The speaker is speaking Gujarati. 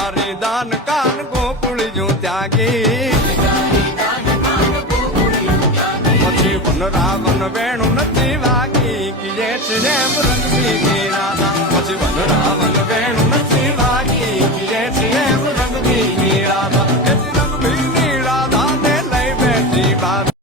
મારી દાન કાન ગોકુળી જો ત્યાગી પછી વન રાવણ વેણું નથી વાગી કીએ છે જેમ રંગબીની રાધા પછી વન રાવણ વેણું નથી વાગી કીએ છે જેમ રંગબીની રાધા રંગબીની